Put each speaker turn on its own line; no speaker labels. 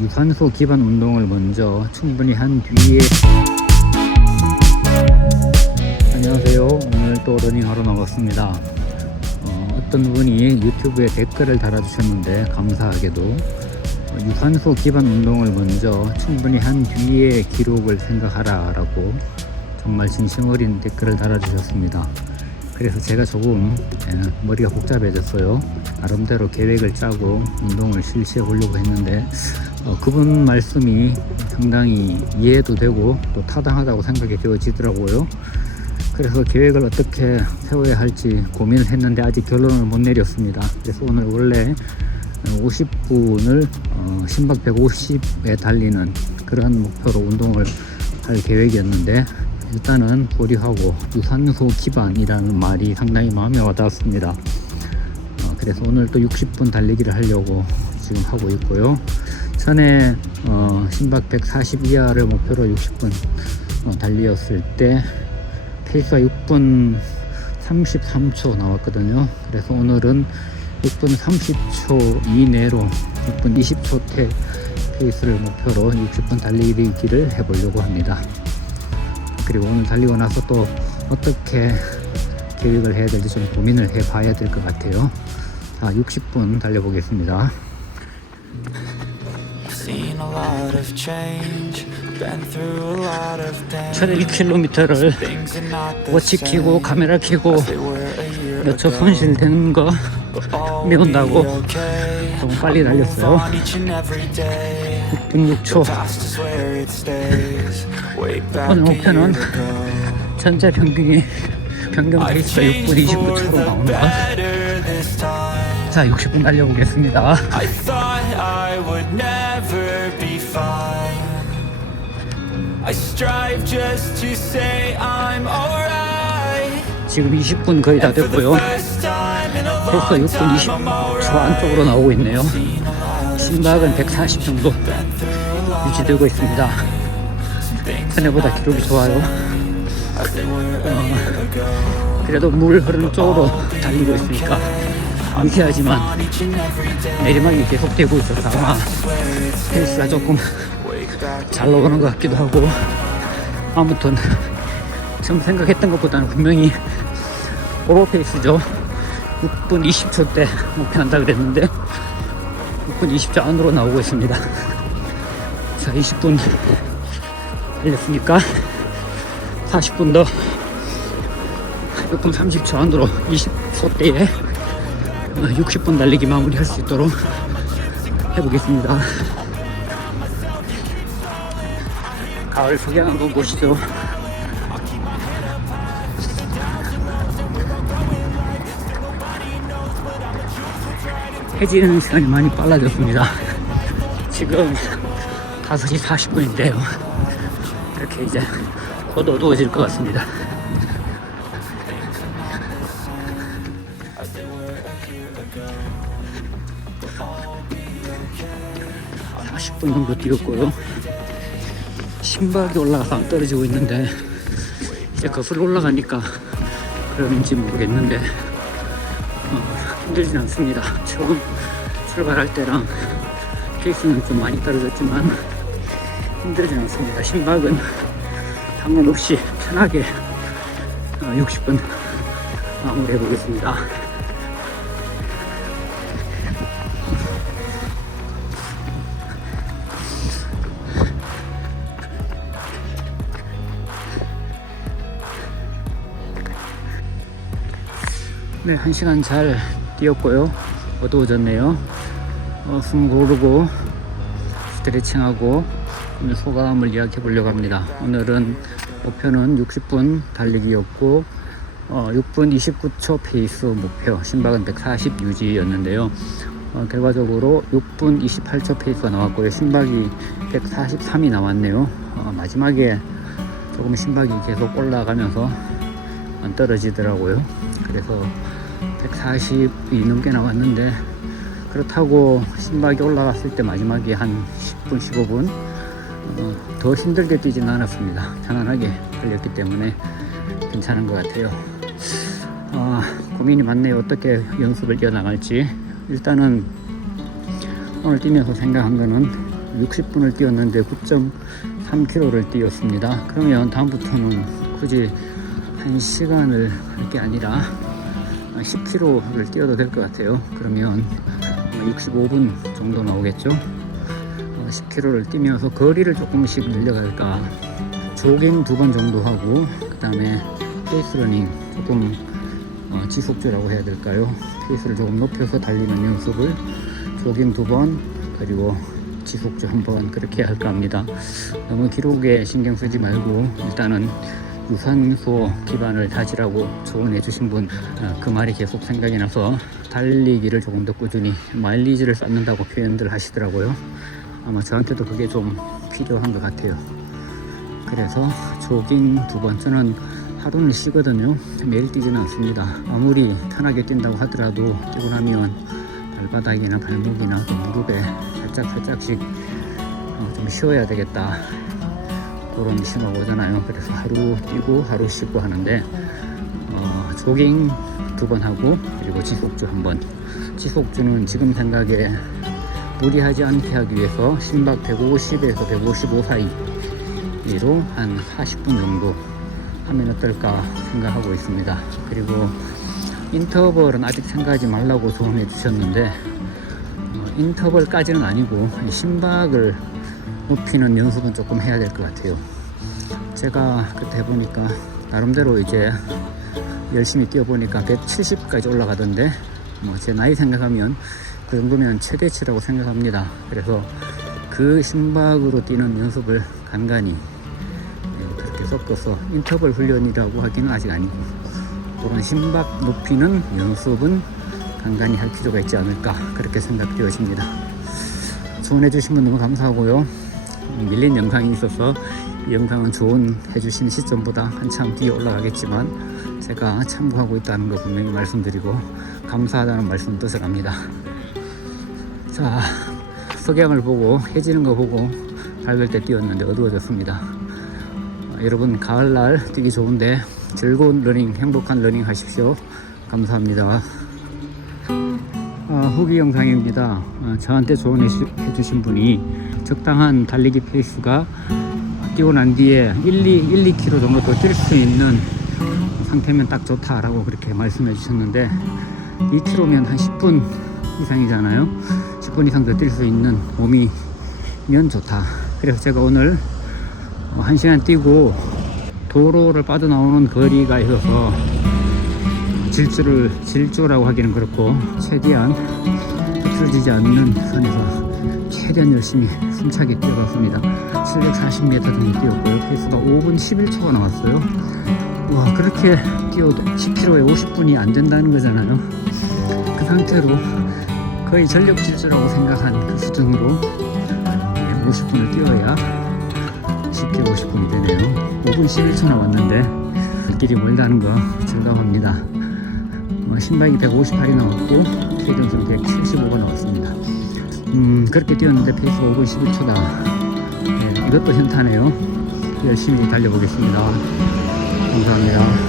유산소 기반 운동을 먼저 충분히 한 뒤에 안녕하세요. 오늘 또 러닝하러 나왔습니다. 어, 떤 분이 유튜브에 댓글을 달아주셨는데 감사하게도 어, 유산소 기반 운동을 먼저 충분히 한 뒤에 기록을 생각하라 라고 정말 진심 어린 댓글을 달아주셨습니다. 그래서 제가 조금 예, 머리가 복잡해졌어요. 나름대로 계획을 짜고 운동을 실시해 보려고 했는데 어, 그분 말씀이 상당히 이해도 되고 또 타당하다고 생각이 되어지더라고요. 그래서 계획을 어떻게 세워야 할지 고민을 했는데 아직 결론을 못 내렸습니다. 그래서 오늘 원래 50분을 어, 심박 150에 달리는 그런 목표로 운동을 할 계획이었는데 일단은 보류하고 유산소 기반이라는 말이 상당히 마음에 와닿았습니다. 어, 그래서 오늘 또 60분 달리기를 하려고 지금 하고 있고요. 전에 어, 심박 140 이하를 목표로 60분 어, 달리었을 때 페이스가 6분 33초 나왔거든요. 그래서 오늘은 6분 30초 이내로 6분 20초대 페이스를 목표로 60분 달리기를 해보려고 합니다. 그리고 오늘 달리고 나서 또 어떻게 계획을 해야 될지 좀 고민을 해 봐야 될 것 같아요. 자, 60분 달려보겠습니다.
Seen a lot of change, been through a lot of damage.
11km를
Things are not the
워치 켜고
same
카메라
year
몇 초. 손실되는 거
okay.
너무 빨리 달렸어요.
On each and every day.
606초
Past is where it stays. Way back
오늘 목표는. 전체 평균이 페이스가
changed
6분
for
29초로
the
나온다. 자, 60분 달려보겠습니다. 지금 20분 거의 다 됐고요. 벌써
long
6분
time,
20초
I'm alright.
안쪽으로 나오고 있네요. 심박은 140 정도 유지되고 있습니다. 전에보다 기록이 좋아요.
ago.
그래도 물 흐르는 쪽으로 달리고 있으니까
day,
내리막이 계속되고 있어서 아마 페이스가 조금. 잘 나가는 것 같기도 하고 아무튼 지금 생각했던 것보다는 분명히 오버 페이스죠 6분 20초 때 목표한다 그랬는데 6분 20초 안으로 나오고 있습니다. 자 20분 달렸으니까? 40분 더. 6분 30초 안으로 20초대에 60분 달리기 마무리할 수 있도록 해보겠습니다. 가을 석양 한번 보시죠. 해지는 시간이 많이 빨라졌습니다. 지금 5시 40분인데요. 이렇게 이제 곧 어두워질 것 같습니다. 사 40분 정도 뛰었고요. 심박이 올라가서 안 떨어지고 있는데 이제 거슬러 올라가니까 그런지 모르겠는데 어, 힘들진 않습니다. 처음 출발할 때랑 페이스는 좀 많이 떨어졌지만 힘들진 않습니다. 심박은 상관없이 편하게 어, 60분 마무리해 보겠습니다. 네, 한 시간 잘 뛰었고요. 어두워졌네요. 어, 숨 고르고 스트레칭하고 오늘 소감을 이야기해 보려고 합니다. 오늘은 목표는 60분 달리기였고 어, 6분 29초 페이스 목표 심박은 140 유지였는데요. 어, 결과적으로 6분 28초 페이스가 나왔고요. 심박이 143이 나왔네요. 어, 마지막에 조금 심박이 계속 올라가면서 안 떨어지더라고요. 그래서 140이 넘게 나왔는데 그렇다고 심박이 올라갔을 때 마지막에 한 10분, 15분 어, 더 힘들게 뛰지는 않았습니다. 편안하게 달렸기 때문에 괜찮은 것 같아요. 아, 고민이 많네요. 어떻게 연습을 이어나갈지. 일단은 오늘 뛰면서 생각한 거는 60분을 뛰었는데 9.3km를 뛰었습니다. 그러면 다음부터는 굳이 1시간을 할 게 아니라 10km를 뛰어도 될 것 같아요. 그러면 65분 정도 나오겠죠. 10km를 뛰면서 거리를 조금씩 늘려갈까. 조깅 두 번 정도 하고 그 다음에 페이스러닝 조금 어, 지속주라고 해야 될까요? 페이스를 조금 높여서 달리는 연습을 조깅 두 번 그리고 지속주 한 번 그렇게 할까 합니다. 너무 기록에 신경 쓰지 말고 일단은 유산소 기반을 다지라고 조언해 주신 분 그 말이 계속 생각이 나서 달리기를 조금 더 꾸준히 마일리지를 쌓는다고 표현들 하시더라고요. 아마 저한테도 그게 좀 필요한 것 같아요. 그래서 조깅 두 번, 저는 하루는 쉬거든요. 매일 뛰지는 않습니다. 아무리 편하게 뛴다고 하더라도 뛰고 나면 발바닥이나 발목이나 또 무릎에 살짝 살짝씩 어, 좀 쉬어야 되겠다. 그런 신호가 오잖아요. 그래서 하루 뛰고 하루 쉬고 하는데 어, 조깅 두 번 하고 그리고 지속주 한 번. 지속주는 지금 생각에 무리하지 않게 하기 위해서 심박 150에서 155 사이로 한 40분 정도 하면 어떨까 생각하고 있습니다. 그리고 인터벌은 아직 생각하지 말라고 조언해 주셨는데 어, 인터벌까지는 아니고 이 심박을 높이는 연습은 조금 해야 될 것 같아요. 제가 그때 해보니까 나름대로 이제 열심히 뛰어보니까 170까지 올라가던데 뭐 제 나이 생각하면 그 정도면 최대치라고 생각합니다. 그래서 그 심박으로 뛰는 연습을 간간히 예, 그렇게 섞어서 인터벌 훈련이라고 하기는 아직 아니고 또한 심박 높이는 연습은 간간히 할 필요가 있지 않을까 그렇게 생각되어집니다. 조언해 주신 분 너무 감사하고요. 밀린 영상이 있어서 이 영상은 조언 해주신 시점보다 한참 뒤에 올라가겠지만 제가 참고하고 있다는 거 분명히 말씀드리고 감사하다는 말씀 뜻을 합니다. 자, 석양을 보고 해지는 거 보고 밝을 때 뛰었는데 어두워졌습니다. 어, 여러분 가을날 뛰기 좋은데 즐거운 러닝, 행복한 러닝 하십시오. 감사합니다. 아, 후기 영상입니다. 아, 저한테 조언해 주- 해주신 분이 적당한 달리기 페이스가 뛰고 난 뒤에 1, 2, 1, 2km 정도 더 뛸 수 있는 상태면 딱 좋다라고 그렇게 말씀해 주셨는데 2km면 한 10분 이상이잖아요. 10분 이상 더 뛸 수 있는 몸이면 좋다. 그래서 제가 오늘 1시간 뛰고 도로를 빠져나오는 거리가 있어서 질주를 질주라고 하기는 그렇고 최대한 흐트러지지 않는 선에서 최대한 열심히 숨차게 뛰어봤습니다. 740m 정도 뛰었고요. 페이스가 5분 11초가 나왔어요. 와 그렇게 뛰어도 10km에 50분이 안 된다는 거잖아요. 그 상태로 거의 전력 질주라고 생각한 그 수준으로 50분을 뛰어야 10km 50분이 되네요. 5분 11초 나왔는데 길이 멀다는 거 절감합니다. 어, 신박이 158이 나왔고 최전선 175가 나왔습니다. 음 그렇게 뛰었는데 페이스 5분 11초다. 네, 이것도 현타네요. 열심히 달려보겠습니다. 감사합니다.